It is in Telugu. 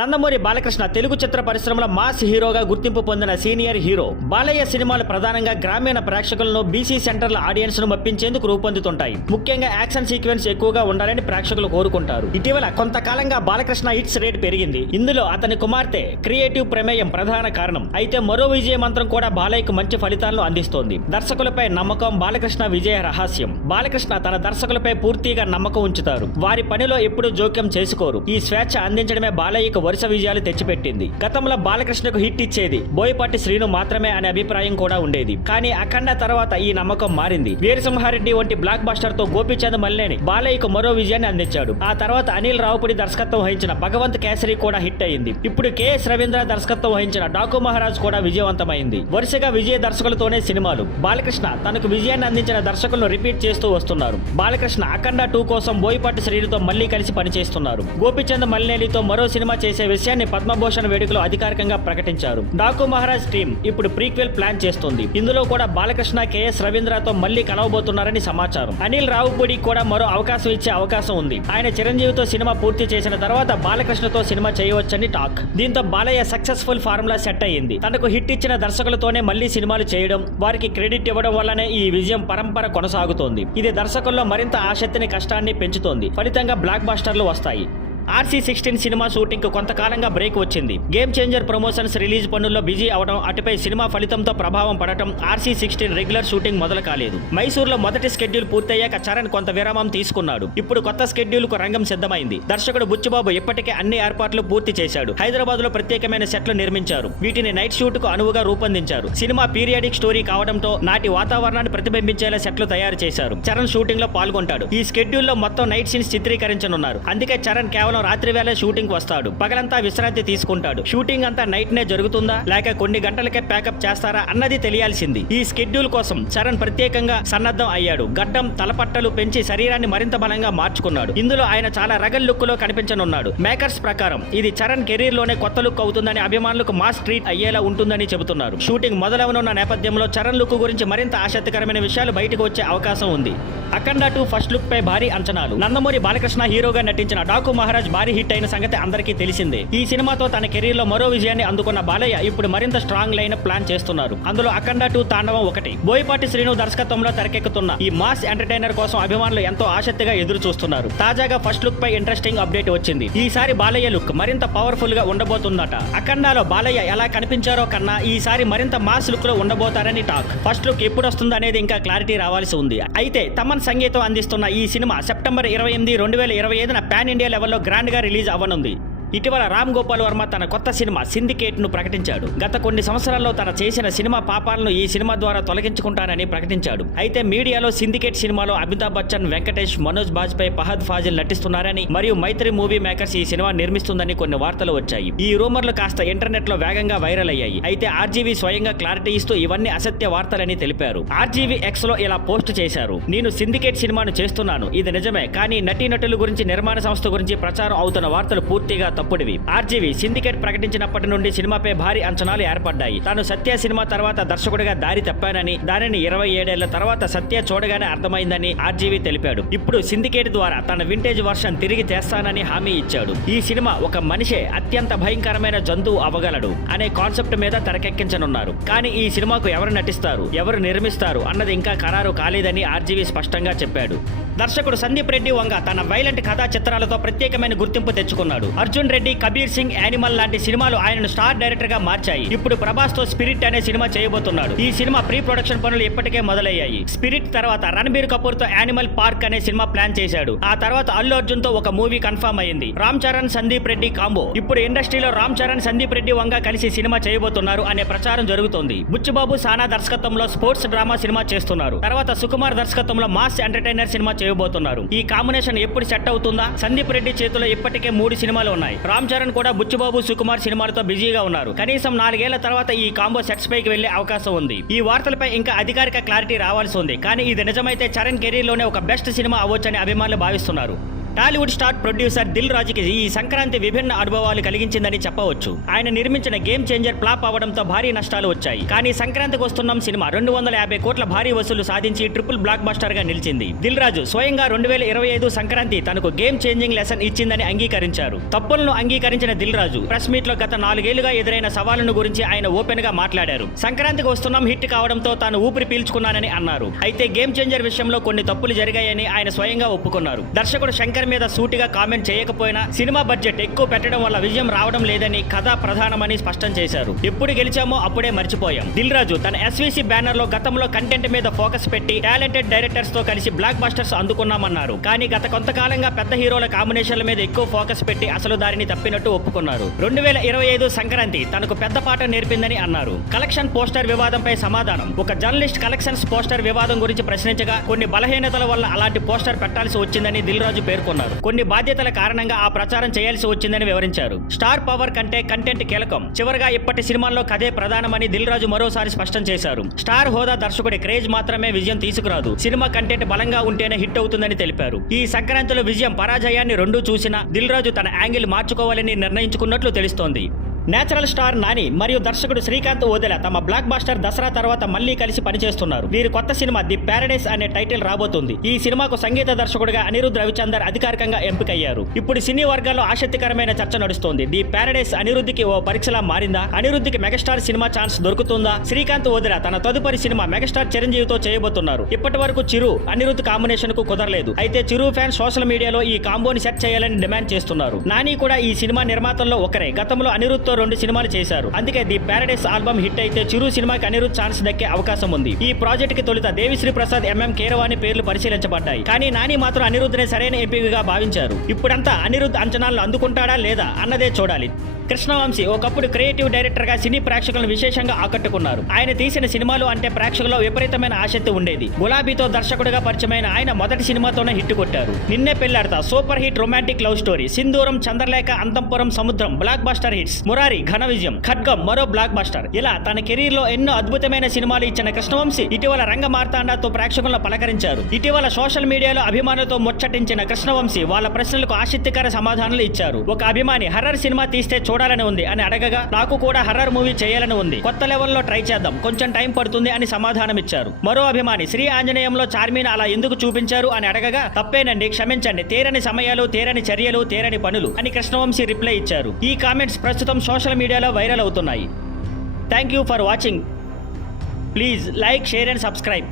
నందమూరి బాలకృష్ణ తెలుగు చిత్ర పరిశ్రమలో మాస్ హీరోగా గుర్తింపు పొందిన సీనియర్ హీరో. బాలయ్య సినిమాలు ప్రధానంగా గ్రామీణ ప్రేక్షకులను బీసీ సెంటర్ల ఆడియన్స్ ను మెప్పించేందుకు రూపొందుతుంటాయి. ముఖ్యంగా యాక్షన్ సీక్వెన్స్ ఎక్కువగా ఉండాలని ప్రేక్షకులు కోరుకుంటారు. ఇటీవల కొంతకాలంగా బాలకృష్ణ హిట్స్ రేట్ పెరిగింది. ఇందులో అతని కుమార్తె క్రియేటివ్ ప్రమేయం ప్రధాన కారణం. అయితే మరో విజయ మంత్రం కూడా బాలయ్యకు మంచి ఫలితాలను అందిస్తోంది. దర్శకులపై నమ్మకం బాలకృష్ణ విజయ రహస్యం. బాలకృష్ణ తన దర్శకులపై పూర్తిగా నమ్మకం ఉంచుతారు. వారి పనిలో ఎప్పుడూ జోక్యం చేసుకోరు. ఈ స్వేచ్ఛ అందించడమే బాలయ్యకు వరుస విజయాలు తెచ్చిపెట్టింది. గతంలో బాలకృష్ణకు హిట్ ఇచ్చేది బోయపాటి శ్రీను మాత్రమే అనే అభిప్రాయం కూడా ఉండేది. కానీ అఖండ తర్వాత ఈ నమ్మకం మారింది. వీరసింహారెడ్డి వంటి బ్లాక్ బస్టర్ తో గోపీచంద్ మల్లేని బాలయ్యకు మరో విజయాన్ని అందించాడు. ఆ తర్వాత అనిల్ రావుపూడి దర్శకత్వం వహించిన భగవంత్ కేసరి కూడా హిట్ అయింది. ఇప్పుడు కెఎస్ రవీంద్ర దర్శకత్వం వహించిన డాకు మహారాజ్ కూడా విజయవంతమైంది. వరుసగా విజయ దర్శకులతోనే సినిమాలు. బాలకృష్ణ తనకు విజయాన్ని అందించిన దర్శకులను రిపీట్ చేస్తూ వస్తున్నారు. బాలకృష్ణ అఖండ 2 కోసం బోయపాటి శ్రీనుతో మళ్లీ కలిసి పనిచేస్తున్నారు. గోపీచంద్ మల్లేనితో మరో సినిమా చేసే విషయాన్ని పద్మభూషణ్ వేడుకలో అధికారికంగా ప్రకటించారు. డాకు మహారాజ్ టీం ఇప్పుడు ప్రీక్వెల్ ప్లాన్ చేస్తుంది. ఇందులో కూడా బాలకృష్ణ కెఎస్ రవీంద్రతో మళ్లీ కలవబోతున్నారని సమాచారం. అనిల్ రావుపూడి కూడా మరో అవకాశం ఇచ్చే అవకాశం ఉంది. ఆయన చిరంజీవితో సినిమా పూర్తి చేసిన తర్వాత బాలకృష్ణతో సినిమా చేయవచ్చని టాక్. దీంతో బాలయ్య సక్సెస్ఫుల్ ఫార్ములా సెట్ అయ్యింది. తనకు హిట్ ఇచ్చిన దర్శకులతోనే మళ్లీ సినిమాలు చేయడం, వారికి క్రెడిట్ ఇవ్వడం వల్లనే ఈ విజయం పరంపర కొనసాగుతోంది. ఇది దర్శకుల్లో మరింత ఆసక్తిని, కష్టాన్ని పెంచుతోంది. ఫలితంగా బ్లాక్ బస్టర్లు వస్తాయి. RC16 సినిమా షూటింగ్ కు కొంతకాలంగా బ్రేక్ వచ్చింది. గేమ్ చేంజర్ ప్రమోషన్స్ రిలీజ్ పనుల్లో బిజీ అవడం, అటుపై సినిమా ఫలితంతో ప్రభావం పడటం RC16 రెగ్యులర్ షూటింగ్ మొదలు కాలేదు. మైసూరులో మొదటి స్కెడ్యూల్ పూర్తయ్యాక చరణ్ కొంత విరామం తీసుకున్నాడు. ఇప్పుడు కొత్త స్కెడ్యూల్ కు రంగం సిద్ధమైంది. దర్శకుడు బుచ్చిబాబు ఇప్పటికే అన్ని ఏర్పాట్లు పూర్తి చేశాడు. హైదరాబాద్ లో ప్రత్యేకమైన సెట్లు నిర్మించారు. వీటిని నైట్ షూట్ కు అనువుగా రూపొందించారు. సినిమా పీరియాడిక్ స్టోరీ కావడంతో నాటి వాతావరణాన్ని ప్రతిబింబించేలా సెట్లు తయారు చేశారు. చరణ్ షూటింగ్ లో పాల్గొంటాడు. ఈ స్కెడ్యూల్ లో మొత్తం నైట్ సీన్స్ చిత్రీకరించనున్నారు. అందుకే చరణ్ కేవలం రాత్రి వేళ షూటింగ్ వస్తాడు. పగలంతా విశ్రాంతి తీసుకుంటాడు. షూటింగ్ అంతా నైట్ నే జరుగుతుందా లేక కొన్ని గంటలకే ప్యాకప్ చేస్తారా అన్నది తెలియాల్సింది. ఈ స్కెడ్యూల్ కోసం చరణ్ ప్రత్యేకంగా సన్నద్ధం అయ్యాడు. గడ్డం, తలపట్టలు పెంచి శరీరాన్ని మరింత బలంగా మార్చుకున్నాడు. ఇందులో ఆయన చాలా రగల్ లుక్ లో కనిపించనున్నాడు. మేకర్స్ ప్రకారం ఇది చరణ్ కెరీర్ లోనే కొత్త లుక్ అవుతుందని, అభిమానులకు మాస్ ట్రీట్ అయ్యేలా ఉంటుందని చెబుతున్నారు. షూటింగ్ మొదలవనున్న నేపథ్యంలో చరణ్ లుక్ గురించి మరింత ఆసక్తికరమైన విషయాలు బయటకు వచ్చే అవకాశం ఉంది. అఖండ 2 ఫస్ట్ లుక్ పై భారీ అంచనాలు. నందమూరి బాలకృష్ణ హీరోగా నటించిన డాకు మహారాజ్ భారీ హిట్ అయిన సంగతి అందరికీ తెలిసిందే. ఈ సినిమాతో తన కెరీర్ లో మరో విజయాన్ని అందుకున్న బాలయ్య ఇప్పుడు మరింత స్ట్రాంగ్ లైన్ ప్లాన్ చేస్తున్నారు. అందులో అఖండ 2 తాండవం ఒకటి. బోయపాటి శ్రీను దర్శకత్వంలో తెరకెక్కుతున్న ఈ మాస్ ఎంటర్టైనర్ కోసం అభిమానులు ఎంతో ఆసక్తిగా ఎదురు చూస్తున్నారు. తాజాగా ఫస్ట్ లుక్ పై ఇంట్రెస్టింగ్ అప్డేట్ వచ్చింది. ఈసారి బాలయ్య లుక్ మరింత పవర్ఫుల్ గా ఉండబోతుందట. అఖండలో బాలయ్య ఎలా కనిపించారో కన్నా ఈసారి మరింత మాస్ లుక్ లో ఉండబోతారని టాక్. ఫస్ట్ లుక్ ఎప్పుడు వస్తుంది అనేది ఇంకా క్లారిటీ రావాల్సి ఉంది. అయితే తమన్ సంగీతం అందిస్తున్న ఈ సినిమా సెప్టెంబర్ 28, 2025 పాన్ ఇండియా లెవెల్లో గ్రాండ్ గా రిలీజ్ అవ్వనుంది. ఇటీవల రామ్ గోపాల్ వర్మ తన కొత్త సినిమా సిండికేట్ ను ప్రకటించాడు. గత కొన్ని సంవత్సరాల్లో తన చేసిన సినిమా పాపాలను ఈ సినిమా ద్వారా తొలగించుకుంటానని ప్రకటించాడు. అయితే మీడియాలో సిండికేట్ సినిమాలో అమితాబ్ బచ్చన్, వెంకటేష్, మనోజ్ బాజ్పేయి, ఫహద్ ఫాజిల్ నటిస్తున్నారని మరియు మైత్రి మూవీ మేకర్స్ ఈ సినిమా నిర్మిస్తుందని కొన్ని వార్తలు వచ్చాయి. ఈ రూమర్లు కాస్త ఇంటర్నెట్ లో వేగంగా వైరల్ అయ్యాయి. అయితే ఆర్జీవీ స్వయంగా క్లారిటీ ఇస్తూ ఇవన్నీ అసత్య వార్తలని తెలిపారు. ఆర్జీవీ ఎక్స్ లో ఇలా పోస్ట్ చేశారు. నేను సిండికేట్ సినిమాను చేస్తున్నాను, ఇది నిజమే. కానీ నటీనటుల గురించి, నిర్మాణ సంస్థ గురించి ప్రచారం అవుతున్న వార్తలు పూర్తిగా తప్పుడివి. ఆర్జీవీ సిండికేట్ ప్రకటించినప్పటి నుండి సినిమాపై భారీ అంచనాలు ఏర్పడ్డాయి. తాను సత్య సినిమా తర్వాత దర్శకుడిగా దారి తప్పానని, దానిని 27 ఏళ్ల తర్వాత సత్య చూడగానే అర్థమైందని ఆర్జీవీ తెలిపాడు. ఇప్పుడు సిండికేట్ ద్వారా తన వింటేజ్ వర్షన్ తిరిగి తెస్తానని హామీ ఇచ్చాడు. ఈ సినిమా ఒక మనిషే అత్యంత భయంకరమైన జంతువు అవ్వగలడు అనే కాన్సెప్ట్ మీద తెరకెక్కించనున్నారు. కానీ ఈ సినిమాకు ఎవరు నటిస్తారు, ఎవరు నిర్మిస్తారు అన్నది ఇంకా ఖరారు కాలేదని ఆర్జీవీ స్పష్టంగా చెప్పాడు. దర్శకుడు సందీప్ రెడ్డి వంగ తన వైలెంట్ కథా చిత్రాలతో ప్రత్యేకమైన గుర్తింపు తెచ్చుకున్నాడు. అర్జున్ రెడ్డి, కబీర్ సింగ్, యానిమల్ లాంటి సినిమాలు ఆయనను స్టార్ డైరెక్టర్ గా మార్చాయి. ఇప్పుడు ప్రభాస్ తో స్పిరిట్ అనే సినిమా చేయబోతున్నాడు. ఈ సినిమా ప్రీ ప్రొడక్షన్ పనులు ఇప్పటికే మొదలయ్యాయి. స్పిరిట్ తర్వాత రణబీర్ కపూర్ తో యానిమల్ పార్క్ అనే సినిమా ప్లాన్ చేశాడు. ఆ తర్వాత అల్లు అర్జున్ తో ఒక మూవీ కన్ఫర్మ్ అయింది. రామ్ చరణ్, సందీప్ రెడ్డి కాంబో. ఇప్పుడు ఇండస్ట్రీలో రామ్ చరణ్, సందీప్ రెడ్డి వంగ కలిసి సినిమా చేయబోతున్నారు అనే ప్రచారం జరుగుతోంది. బుచ్చిబాబు సానా దర్శకత్వంలో స్పోర్ట్స్ డ్రామా సినిమా చేస్తున్నారు. తర్వాత సుకుమార్ దర్శకత్వంలో మాస్ ఎంటర్టైనర్ సినిమా చేయబోతున్నారు. ఈ కాంబినేషన్ ఎప్పుడు సెట్ అవుతుందా? సందీప్ రెడ్డి చేతిలో ఇప్పటికే 3 సినిమాలు ఉన్నాయి. రామ్ చరణ్ కూడా బుచ్చిబాబు, సుకుమార్ సినిమాలతో బిజీగా ఉన్నారు. కనీసం 4 ఏళ్ల తర్వాత ఈ కాంబో సెట్స్ పైకి వెళ్లే అవకాశం ఉంది. ఈ వార్తలపై ఇంకా అధికారిక క్లారిటీ రావాల్సి ఉంది. కానీ ఇది నిజమైతే చరణ్ కెరీర్ లోనే ఒక బెస్ట్ సినిమా అవ్వొచ్చని అభిమానులు భావిస్తున్నారు. టాలీవుడ్ స్టార్ ప్రొడ్యూసర్ దిల్ రాజుకి ఈ సంక్రాంతి విభిన్న అనుభవాలు కలిగించిందని చెప్పవచ్చు. ఆయన నిర్మించిన గేమ్ చేంజర్ ఫ్లాప్ అవడంతో భారీ నష్టాలు వచ్చాయి. కానీ సంక్రాంతికి వస్తున్నాం సినిమా 250 కోట్ల భారీ వసూలు సాధించి ట్రిపుల్ బ్లాక్ బస్టర్ గా నిలిచింది. దిల్ రాజు స్వయంగా 2025 సంక్రాంతి తనకు గేమ్ చేంజింగ్ లెసన్ ఇచ్చిందని అంగీకరించారు. తప్పులను అంగీకరించిన దిల్ రాజు ప్రెస్ మీట్ లో గత 4 ఏళ్లుగా ఎదురైన సవాళ్లను గురించి ఆయన ఓపెన్ గా మాట్లాడారు. సంక్రాంతికి వస్తున్నాం హిట్ కావడంతో తాను ఊపిరి పీల్చుకున్నానని అన్నారు. అయితే గేమ్ చేంజర్ విషయంలో కొన్ని తప్పులు జరిగాయని ఆయన స్వయంగా ఒప్పుకున్నారు. దర్శకుడు శంకర్ మీద సూటిగా కామెంట్ చేయకపోయినా సినిమా బడ్జెట్ ఎక్కువ పెట్టడం వల్ల విజయం రావడం లేదని, కథ ప్రధానమని స్పష్టం చేశారు. ఎప్పుడు గెలిచామో అప్పుడే మర్చిపోయాం. దిల్ రాజు తన ఎస్వీసీ బ్యానర్ లో గతంలో కంటెంట్ మీద ఫోకస్ పెట్టి టాలెంటెడ్ డైరెక్టర్స్ తో కలిసి బ్లాక్ బస్టర్స్ అందుకున్నామన్నారు. కానీ గత కొంతకాలంగా పెద్ద హీరోల కాంబినేషన్ల మీద ఎక్కువ ఫోకస్ పెట్టి అసలు దారిని తప్పినట్టు ఒప్పుకున్నారు. 2025 సంక్రాంతి తనకు పెద్ద పాఠం నేర్పిందని అన్నారు. కలెక్షన్ పోస్టర్ వివాదంపై సమాధానం. ఒక జర్నలిస్ట్ కలెక్షన్స్ పోస్టర్ వివాదం గురించి ప్రశ్నించగా కొన్ని బలహీనతల వల్ల అలాంటి పోస్టర్ పెట్టాల్సి వచ్చిందని దిల్ రాజు పేర్కొన్నారు. కొన్ని బాధ్యతల కారణంగా ఆ ప్రచారం చేయాల్సి వచ్చిందని వివరించారు. స్టార్ పవర్ కంటే కంటెంట్ కీలకం. చివరగా ఇప్పటి సినిమాల్లో కథే ప్రధానమని దిల్ రాజు మరోసారి స్పష్టం చేశారు. స్టార్ హోదా దర్శకుడి క్రేజ్ మాత్రమే విజయం తీసుకురాదు. సినిమా కంటెంట్ బలంగా ఉంటేనే హిట్ అవుతుందని తెలిపారు. ఈ సంక్రాంతిలో విజయం పరాజయాన్ని రెండూ చూసినా దిల్ రాజు తన యాంగిల్ మార్చుకోవాలని నిర్ణయించుకున్నట్లు తెలుస్తోంది. నేచురల్ స్టార్ నాని మరియు దర్శకుడు శ్రీకాంత్ ఓదెల తమ బ్లాక్ బాస్టర్ దసరా తర్వాత మళ్లీ కలిసి పనిచేస్తున్నారు. వీరి కొత్త సినిమా ది ప్యారడైస్ అనే టైటిల్ రాబోతుంది. ఈ సినిమాకు సంగీత దర్శకుడిగా అనిరుద్ రవిచందర్ అధికారికంగా ఎంపికయ్యారు. ఇప్పుడు సినీ వర్గాల్లో ఆసక్తికరమైన చర్చ నడుస్తోంది. ది ప్యారడైస్ అనిరుద్ధికి ఓ పరీక్షలా మారిందా? అనిరుద్ధికి మెగాస్టార్ సినిమా ఛాన్స్ దొరుకుతుందా? శ్రీకాంత్ ఓదెల తన తదుపరి సినిమా మెగాస్టార్ చిరంజీవితో చేయబోతున్నారు. ఇప్పటి వరకు చిరు అనిరుద్ కాంబినేషన్ కు కుదరలేదు. అయితే చిరు ఫ్యాన్స్ సోషల్ మీడియాలో ఈ కాంబోని సెట్ చేయాలని డిమాండ్ చేస్తున్నారు. నాని కూడా ఈ సినిమా నిర్మాతల్లో ఒకరే. గతంలో అనిరుద్ 2 సినిమాలు చేశారు. అందుకే ది ప్యారడైస్ ఆల్బమ్ హిట్ అయితే చిరు సినిమాకి అనిరుద్ ఛాన్స్ దక్కే అవకాశం ఉంది. ఈ ప్రాజెక్ట్ కి తొలుత దేవిశ్రీ ప్రసాద్, ఎంఎం కీరవాణి పేర్లు పరిశీలించబడ్డాయి. కానీ నాని మాత్రం అనిరుద్నే సరైన ఎంపికగా భావించారు. ఇప్పుడంతా అనిరుద్ అంచనాలను అందుకుంటాడా లేదా అన్నదే చూడాలి. కృష్ణవంశీ ఒకప్పుడు క్రియేటివ్ డైరెక్టర్ గా సినీ ప్రేక్షకులను విశేషంగా ఆకట్టుకున్నారు. ఆయన తీసిన సినిమాలు అంటే ప్రేక్షకుల్లో విపరీతమైన ఆసక్తి ఉండేది. గులాబీతో దర్శకుడిగా పరిచయమైన ఆయన మొదటి సినిమాతోనే హిట్ కొట్టారు. Ninne Pelladatha super hit romantic love story, Sindhooram, Chandralekha, అంతంపురం, సముద్రం బ్లాక్ బస్టర్ హిట్స్, మురారి ఘన విజయం, ఖడ్గం మరో బ్లాక్ బస్టర్. ఇలా తన కెరీర్ లో ఎన్నో అద్భుతమైన సినిమాలు ఇచ్చిన కృష్ణవంశీ ఇటీవల రంగ మార్తాండాతో ప్రేక్షకులను పలకరించారు. ఇటీవల సోషల్ మీడియాలో అభిమానులతో ముచ్చటించిన కృష్ణవంశీ వాళ్ళ ప్రశ్నలకు ఆసక్తికర సమాధానాలు ఇచ్చారు. ఒక అభిమాని హర్రర్ సినిమా తీస్తే చూడాలని ఉంది అని అడగగా నాకు కూడా హర్రర్ మూవీ చేయాలని ఉంది, కొత్త లెవెల్లో ట్రై చేద్దాం, కొంచెం టైం పడుతుంది అని సమాధానం ఇచ్చారు. మరో అభిమాని శ్రీ ఆంజనేయంలో చార్మిని అలా ఎందుకు చూపించారు అని అడగగా తప్పేనండి, క్షమించండి, తీరని సమయాలు, తీరని చర్యలు, తీరని పనులు అని కృష్ణవంశీ రిప్లై ఇచ్చారు. ఈ కామెంట్స్ ప్రస్తుతం సోషల్ మీడియాలో వైరల్ అవుతున్నాయి. Thank you for watching. Please like, share and subscribe.